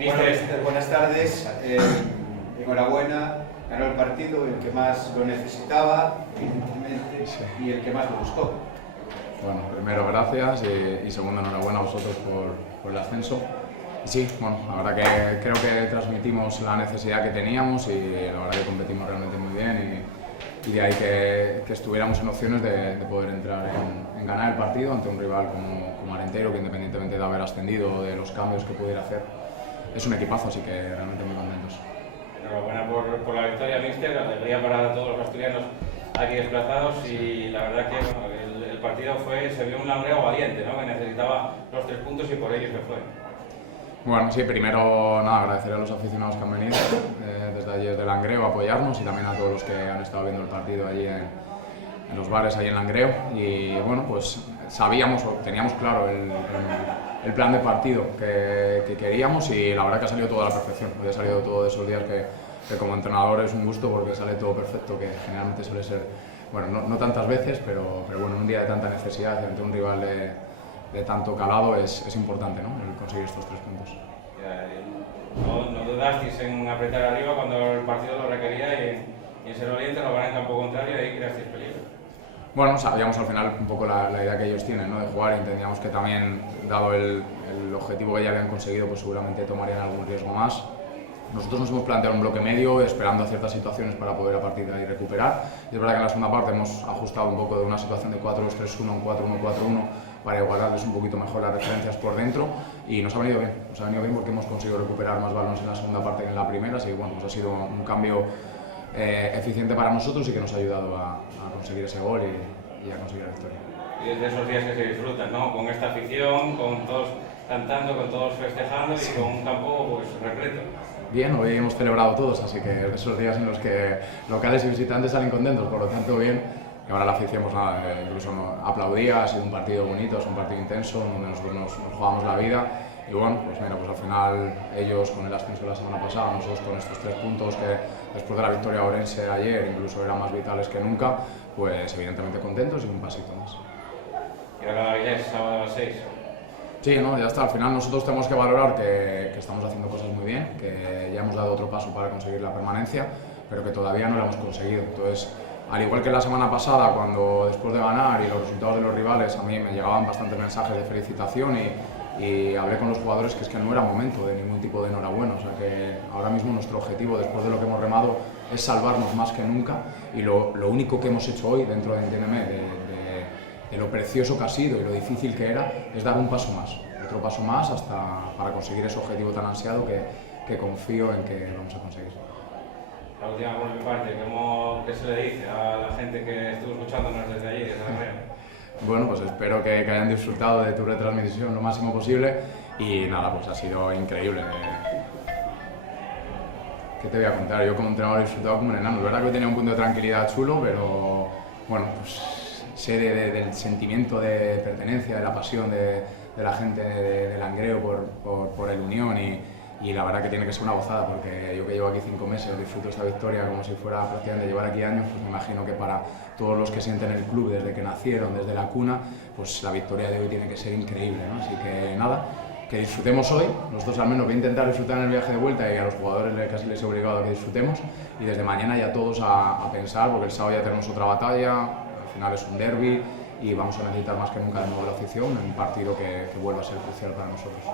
Bueno, buenas tardes. Enhorabuena, ganó el partido, el que más lo necesitaba, evidentemente, y el que más lo buscó. Bueno, primero gracias y segundo enhorabuena a vosotros por el ascenso. Y sí, bueno, la verdad que creo que transmitimos la necesidad que teníamos y la verdad que competimos realmente muy bien y de ahí que estuviéramos en opciones de poder entrar en ganar el partido ante un rival como Arenteiro, que independientemente de haber ascendido o de los cambios que pudiera hacer, es un equipazo, así que realmente muy contentos. Enhorabuena por la victoria, míster, alegría para todos los asturianos aquí desplazados y la verdad que bueno, el partido se vio un Langreo valiente, ¿no? Que necesitaba los 3 puntos y por ello se fue. Bueno, sí, primero nada, agradecer a los aficionados que han venido desde allí, desde Langreo, a apoyarnos y también a todos los que han estado viendo el partido allí en los bares allí en Langreo. Y bueno, pues sabíamos o teníamos claro el plan de partido que queríamos y la verdad que ha salido todo a la perfección. Hoy ha salido todo de esos días que como entrenador es un gusto porque sale todo perfecto, que generalmente suele ser, bueno, no tantas veces, pero bueno, un día de tanta necesidad ante un rival de tanto calado es importante, ¿no? El conseguir estos 3 puntos. No dudasteis en apretar arriba cuando el partido lo requería y en ser valiente, robar en campo contrario y ahí creasteis peligro. Bueno, sabíamos al final un poco la idea que ellos tienen, ¿no? De jugar, y entendíamos que también, dado el objetivo que ya habían conseguido, pues seguramente tomarían algún riesgo más. Nosotros nos hemos planteado un bloque medio, esperando a ciertas situaciones para poder a partir de ahí recuperar. Y es verdad que en la segunda parte hemos ajustado un poco de una situación de 4-2-3-1 a un 4-1-4-1 para igualarles un poquito mejor las referencias por dentro y nos ha venido bien. Nos ha venido bien porque hemos conseguido recuperar más balones en la segunda parte que en la primera, así que bueno, pues ha sido un cambio eficiente para nosotros y que nos ha ayudado a conseguir ese gol y a conseguir la victoria. Y es de esos días que se disfrutan, ¿no? Con esta afición, con todos cantando, con todos festejando y con un campo pues repleto. Bien, hoy hemos celebrado todos, así que es de esos días en los que locales y visitantes salen contentos, por lo tanto bien. Y ahora la afición pues nada, incluso aplaudía, ha sido un partido bonito, es un partido intenso, donde nosotros nos jugamos la vida. Y bueno, pues mira, pues al final ellos con el ascenso de la semana pasada, nosotros con estos 3 puntos que después de la victoria orense ayer incluso eran más vitales que nunca, pues evidentemente contentos y un pasito más. Y ahora Avilés, sábado a las 6. Sí, no, ya está. Al final nosotros tenemos que valorar que estamos haciendo cosas muy bien, que ya hemos dado otro paso para conseguir la permanencia, pero que todavía no lo hemos conseguido. Entonces, al igual que la semana pasada, cuando después de ganar y los resultados de los rivales, a mí me llegaban bastantes mensajes de felicitación y hablé con los jugadores que es que no era momento de ningún tipo de enhorabuena. O sea que ahora mismo nuestro objetivo, después de lo que hemos remado, es salvarnos más que nunca y lo único que hemos hecho hoy, dentro de Entiéndeme, de lo precioso que ha sido y lo difícil que era, es dar un paso más, otro paso más para conseguir ese objetivo tan ansiado que confío en que vamos a conseguir. La última por mi parte, ¿qué se le dice a la gente que estuvo escuchándonos desde allí, desde Langreo? Bueno, pues espero que hayan disfrutado de tu retransmisión lo máximo posible y nada, pues ha sido increíble. ¿Qué te voy a contar? Yo como entrenador he disfrutado como un enano. Es verdad que hoy tenía un punto de tranquilidad chulo, pero bueno, pues sé del sentimiento de pertenencia, de la pasión de la gente de Langreo por el Unión y la verdad que tiene que ser una gozada porque yo que llevo aquí 5 meses disfruto esta victoria como si fuera prácticamente llevar aquí años, pues me imagino que para todos los que sienten el club desde que nacieron, desde la cuna, pues la victoria de hoy tiene que ser increíble, ¿no? Así que nada, que disfrutemos hoy, nosotros al menos voy a intentar disfrutar en el viaje de vuelta y a los jugadores casi les he obligado a que disfrutemos y desde mañana ya todos a pensar, porque el sábado ya tenemos otra batalla, al final es un derbi y vamos a necesitar más que nunca de nuevo la afición en un partido que vuelva a ser crucial para nosotros.